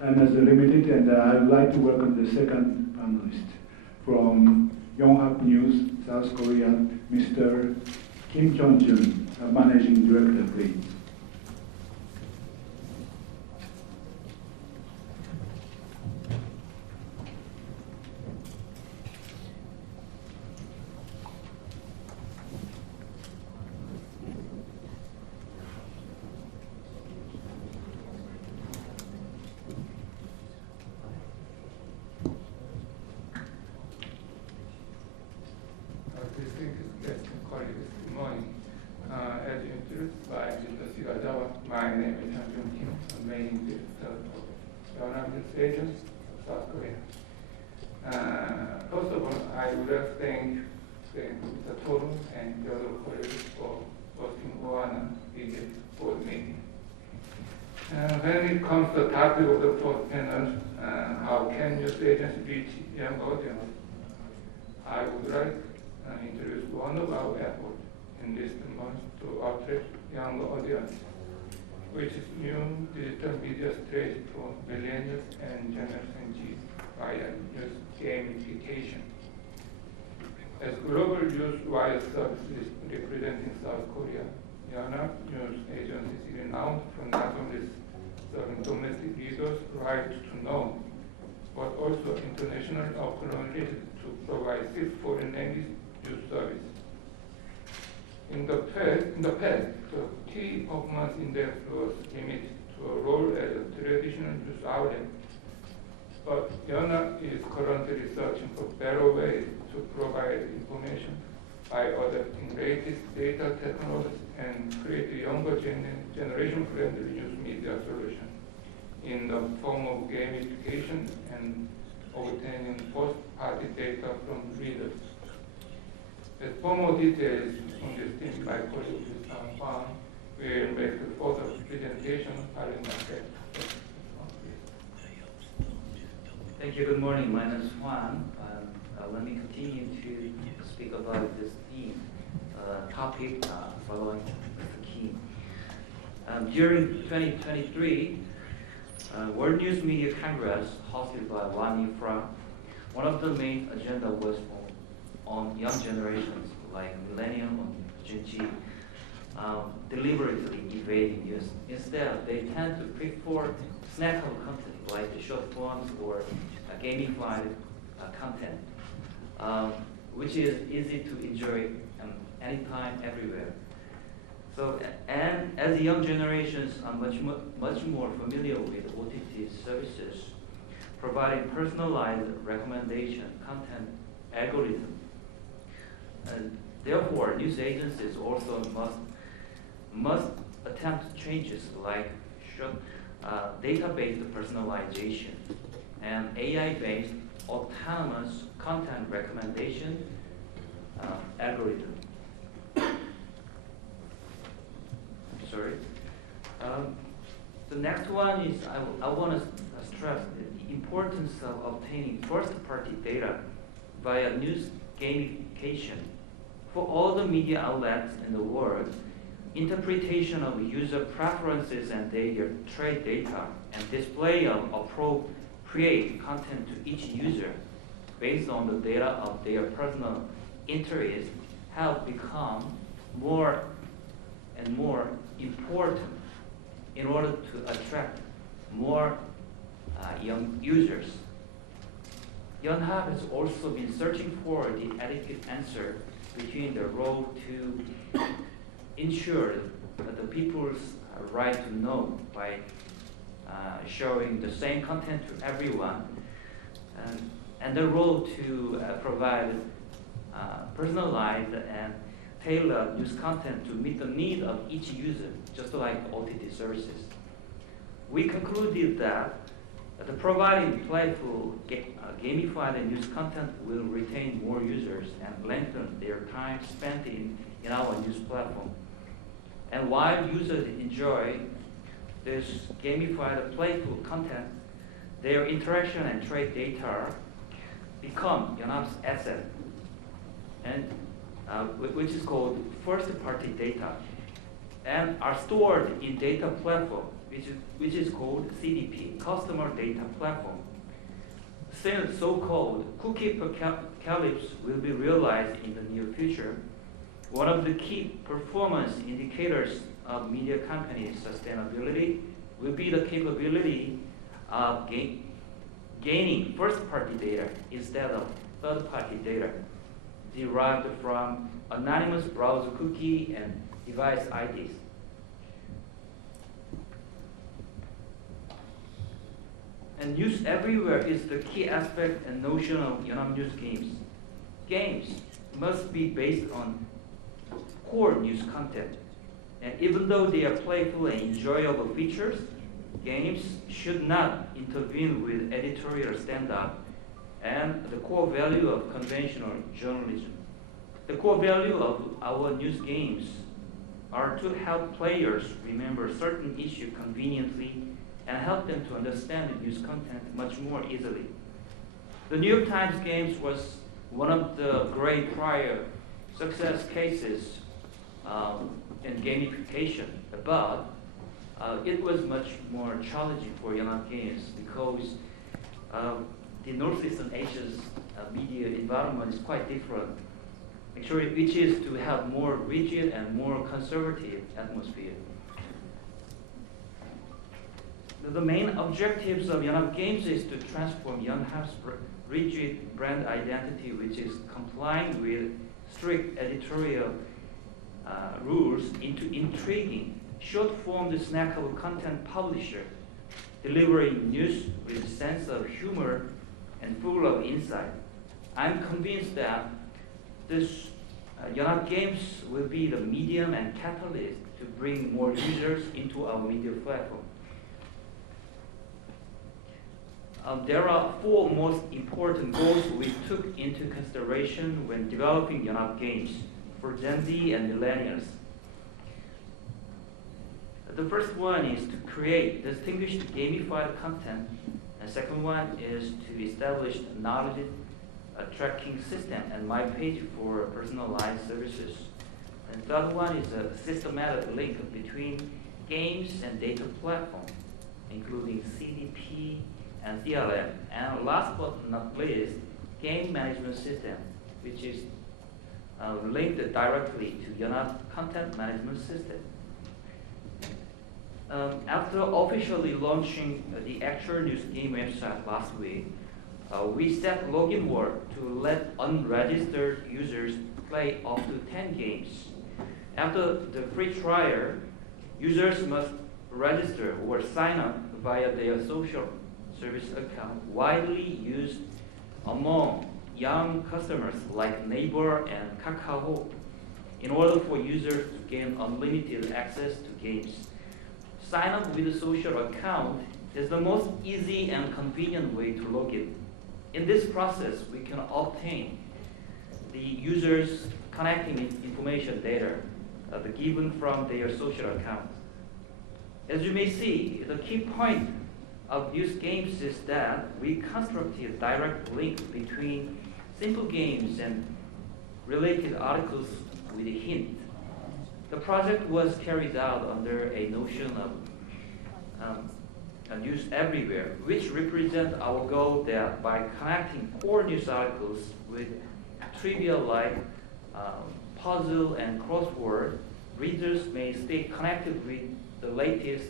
Time is limited, and I would like to welcome the second panelist from Yonhap News, South Korea, Mr. Hyeon-Jun, Managing Director, please. My name is Hyeon-Jun, Managing Director of Yonhap News of South Korea. First of all, I would like to thank Mr. Toru and the other colleagues for hosting one video board meeting. When it comes to the topic of the first panel, how can news agencies reach young audience, I would like to introduce one of our efforts in this month to attract young audience, which is new digital media strategy for millennials and Generation Z via news gamification. As global news wire services representing South Korea, Yonhap News Agency is renowned for not only serving domestic readers' right to know, but also international opportunities to provide six foreign language news service. In the past, the key performance index was limited to a role as a traditional news outlet, but Yonhap is currently searching for better ways to provide information by adapting latest data technologies and create a younger generation-friendly news media solution in the form of gamification and obtaining first-party data from readers. As for more details on this theme, my colleague Hwang will make a further presentation following my text. Thank you. Good morning. My name is Hwang. Let me continue to speak about this theme topic following Mr. Kim. During 2023 World News Media Congress hosted by Hwang, one of the main agenda was on young generations like millennial and Gen Z deliberately evading news. Instead, they tend to prefer snackable content like the short forms or gamified content, which is easy to enjoy anytime, everywhere. So, and as the young generations are much more familiar with OTT services, providing personalized recommendation content algorithm. And therefore, news agencies also must attempt changes like database personalization and AI-based autonomous content recommendation algorithm. Sorry. The next one is I want to stress the importance of obtaining first-party data via news gamification. For all the media outlets in the world, interpretation of user preferences and their trade data and display of appropriate content to each user based on the data of their personal interest have become more and more important in order to attract more young users. Yonhap has also been searching for the adequate answer between the role to ensure that the people's right to know by showing the same content to everyone, and the role to provide personalized and tailored news content to meet the need of each user, just like OTT services. We concluded that the providing playful, gamified news content will retain more users and lengthen their time spent in our news platform. And while users enjoy this gamified, playful content, their interaction and trade data become Yonhap's asset, and which is called first-party data, and are stored in data platform which is called CDP, Customer Data Platform. Since so-called cookie apocalypse will be realized in the near future, one of the key performance indicators of media companies' sustainability will be the capability of gaining first-party data instead of third-party data derived from anonymous browser cookie and device IDs. And news everywhere is the key aspect and notion of Yonhap News games. Games must be based on core news content. And even though they are playful and enjoyable features, games should not intervene with editorial standard and the core value of conventional journalism. The core value of our news games are to help players remember certain issue conveniently and help them to understand the news content much more easily. The New York Times games was one of the great prior success cases in gamification, but it was much more challenging for Yonhap games because the Northeastern Asia's media environment is quite different, actually, which is to have more rigid and more conservative atmosphere. The main objectives of Yonhap games is to transform Yonhap's rigid brand identity, which is complying with strict editorial rules, into intriguing, short-form snackable content publisher, delivering news with a sense of humor and full of insight. I'm convinced that this Yonhap games will be the medium and catalyst to bring more users into our media platform. There are four most important goals we took into consideration when developing Yonhap games for Gen Z and millennials. The first one is to create distinguished gamified content. The second one is to establish a knowledge tracking system and my page for personalized services. And third one is a systematic link between games and data platform, including CDP and CRM. And last but not least, game management system, which is linked directly to Yonhap content management system. After officially launching the actual news game website last week, we set login word to let unregistered users play up to 10 games. After the free trial, users must register or sign up via their social service account, widely used among young customers like Naver and Kakao, in order for users to gain unlimited access to games. Sign up with a social account is the most easy and convenient way to log in. In this process, we can obtain the users' connecting information data given from their social account. As you may see, the key point of these games is that we constructed a direct link between simple games and related articles with a hint. The project was carried out under a notion of news everywhere, which represents our goal that by connecting core news articles with trivia like puzzle and crossword, readers may stay connected with the latest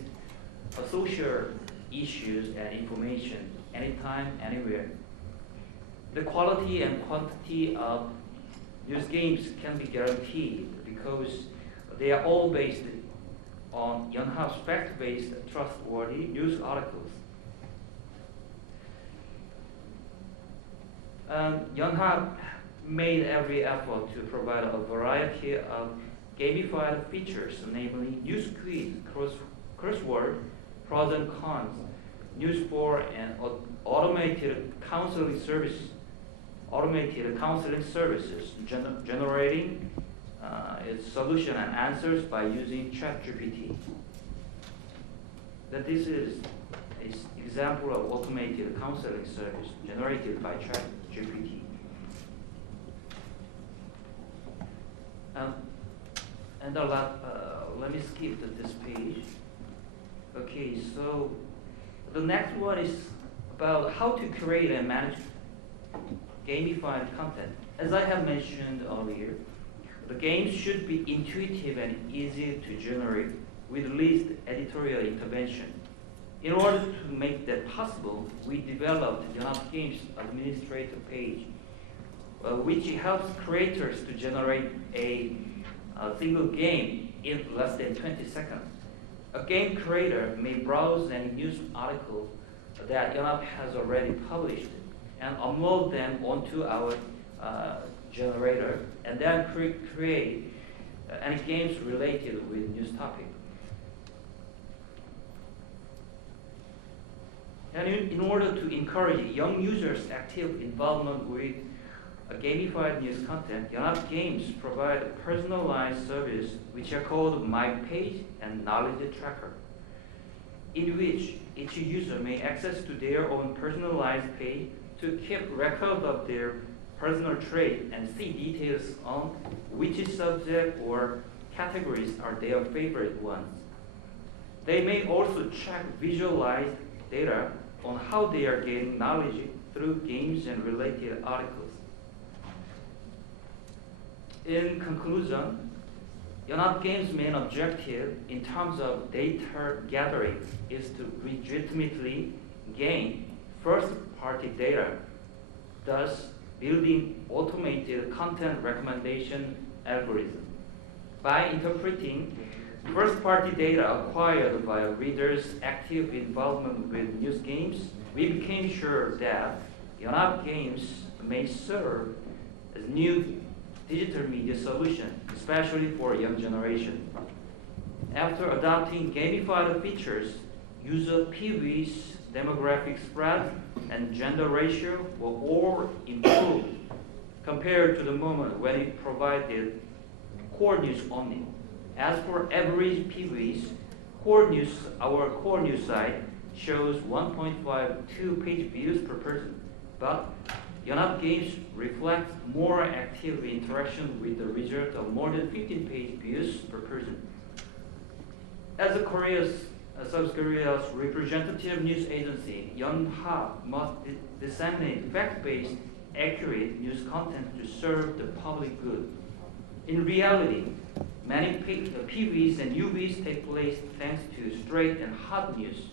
social issues and information anytime, anywhere. The quality and quantity of news games can be guaranteed because they are all based on Yonhap's fact-based, trustworthy news articles. Yonhap made every effort to provide a variety of gamified features, namely news quiz, crossword, pros and cons, news board, and automated counseling services, generating its solution and answers by using ChatGPT. That this is an example of automated counseling service generated by ChatGPT. And let me skip to this page. Okay, so the next one is about how to create and manage gamified content. As I have mentioned earlier, the games should be intuitive and easy to generate with least editorial intervention. In order to make that possible, we developed Yonhap Games administrator page, which helps creators to generate a single game in less than 20 seconds. A game creator may browse any news article that Yonhap has already published and upload them onto our generator, and then create any games related with news topic. And in order to encourage young users' active involvement with gamified news content, Yonhap Games provide a personalized service which are called My Page and Knowledge Tracker, in which each user may access to their own personalized page to keep record of their personal trait and see details on which subject or categories are their favorite ones. They may also check visualized data on how they are gaining knowledge through games and related articles. In conclusion, Yonhap Games' main objective in terms of data gathering is to legitimately gain first-party data, thus building automated content recommendation algorithm. By interpreting first-party data acquired by readers' active involvement with news games, we became sure that Yonhap Games may serve as new digital media solution, especially for young generation. After adopting gamified features, user PVs, demographic spread, and gender ratio were all improved compared to the moment when it provided core news only. As for average PVs, our core news site shows 1.52 page views per person, but Yonhap Games reflects more active interaction with the result of more than 15 page views per person. As South Korea's representative news agency, Yonhap must disseminate fact-based, accurate news content to serve the public good. In reality, many PVs and UVs take place thanks to straight and hot news,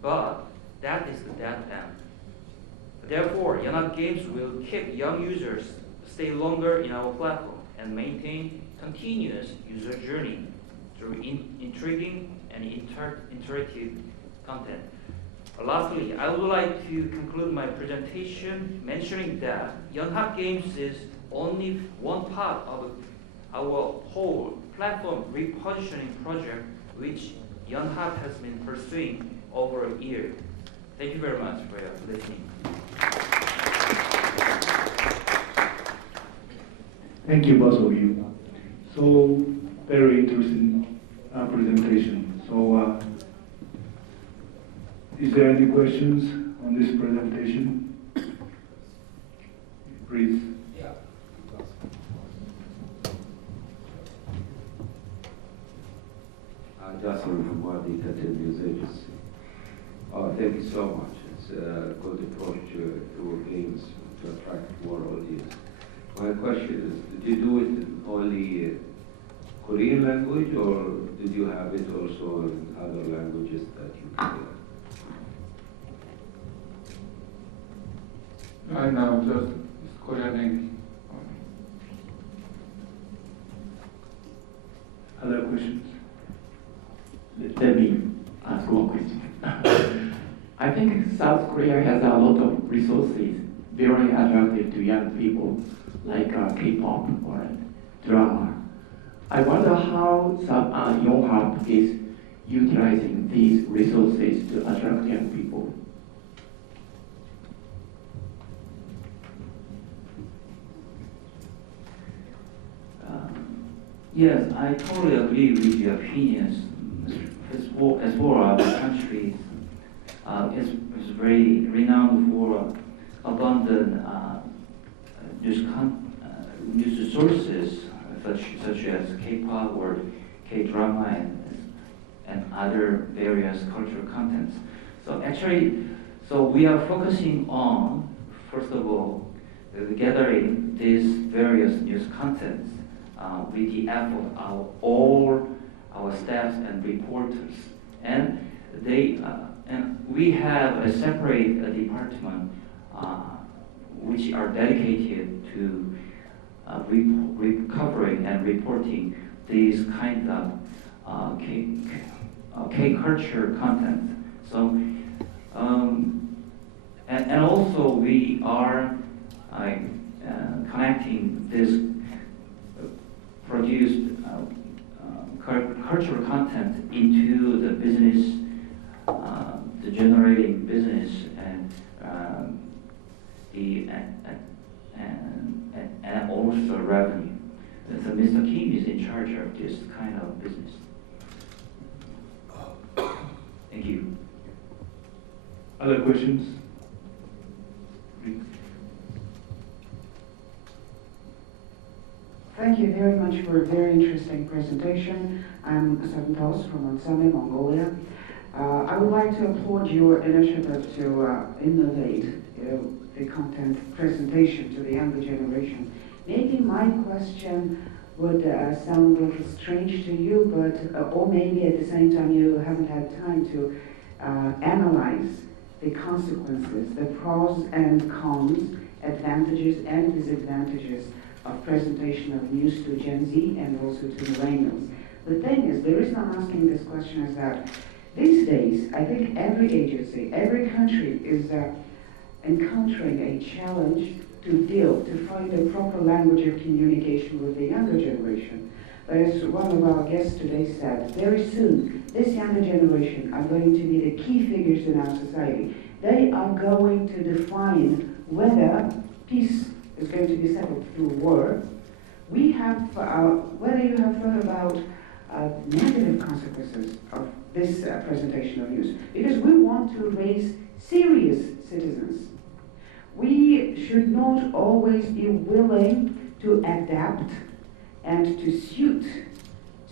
but that is the dead end. Therefore, Yonhap Games will keep young users stay longer in our platform and maintain continuous user journey through intriguing and interactive content. Lastly, I would like to conclude my presentation mentioning that Yonhap Games is only one part of our whole platform repositioning project, which Yonhap has been pursuing over a year. Thank you very much for your listening. Thank you, both of you. So, very interesting presentation. So, is there any questions on this presentation? Please. Yeah. Justin from World Detective News Agency. Thank you so much. It's a good approach to games to attract more audience. My question is, did you do it in only Korean language, or did you have it also in other languages that you could? Right now, just Korean English. Other questions? Let me ask one question. I think South Korea has a lot of resources very attractive to young people, like K-pop or drama. I wonder how Yonhap is utilizing these resources to attract young people. Yes, I totally agree with your opinions. As for our country, is very renowned for abundant news sources such as K-pop or K-drama, and other various cultural contents. So actually, so we are focusing on, first of all, gathering these various news contents with the effort of all our staffs and reporters. And we have a separate department which are dedicated to recovering and reporting these kind of K-culture content. So, and also we are connecting this produced cultural content into the business, the generating business and and also revenue. So Mr. Kim is in charge of this kind of business. Thank you. Other questions? Please. Thank you very much for a very interesting presentation. I'm Santos from Hwang Sun-Ik, Mongolia. I would like to applaud your initiative to innovate the content presentation to the younger generation. Maybe my question would sound a little strange to you, but or maybe at the same time you haven't had time to analyze the consequences, the pros and cons, advantages and disadvantages of presentation of news to Gen Z and also to millennials. The thing is, the reason I'm asking this question is that these days, I think every agency, every country is encountering a challenge to find a proper language of communication with the younger generation. But as one of our guests today said, very soon, this younger generation are going to be the key figures in our society. They are going to define whether peace is going to be settled through war. We have, whether you have thought about negative consequences of this presentation of news, because we want to raise serious citizens. We should not always be willing to adapt and to suit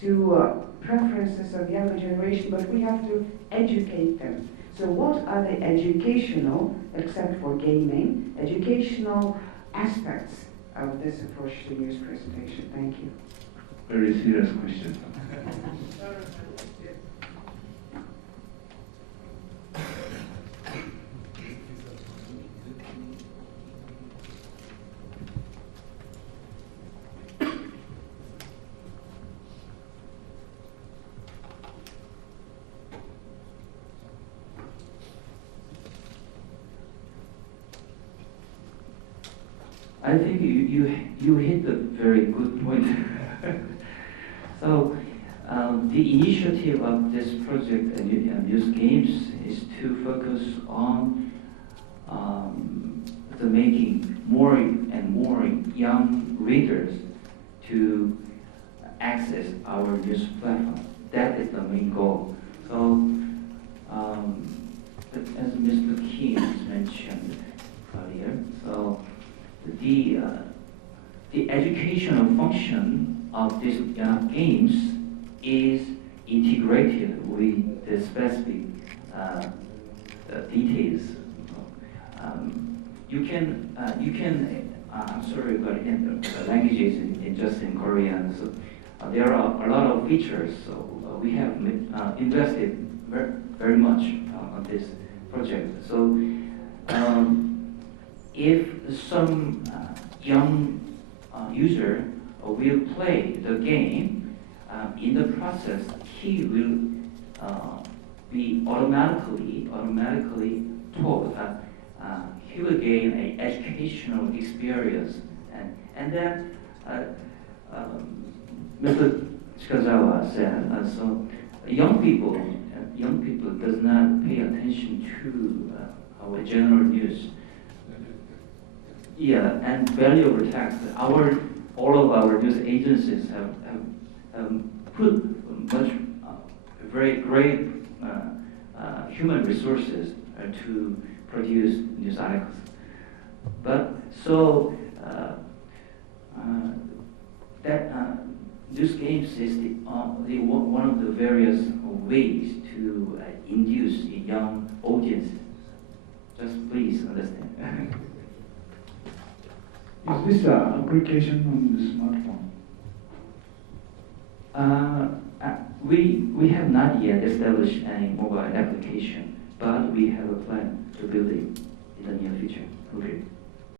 to preferences of younger generation, but we have to educate them. So what are the educational, except for gaming, educational aspects of this approach to news presentation? Thank you. Very serious question. I think you hit a very good point. So the initiative of this project and News Games is to focus on the making more and more young readers to access our news platform. That is the main goal. So as Mr. Kim mentioned earlier, so the educational function of these games is integrated with the specific details. You can I'm sorry, but in the languages in just in Korean, so there are a lot of features. So we have invested very much on this project. So if some young user will play the game, in the process he will be automatically taught that he will gain an educational experience, and then Mr. Chikazawa said so young people does not pay attention to our general news. Yeah, and value over text. All of our news agencies have put much very great human resources to produce news articles. But so These games is one of the various ways to induce young audiences. Just please understand. Is this an application on the smartphone? We have not yet established any mobile application, but we have a plan to build it in the near future. Okay.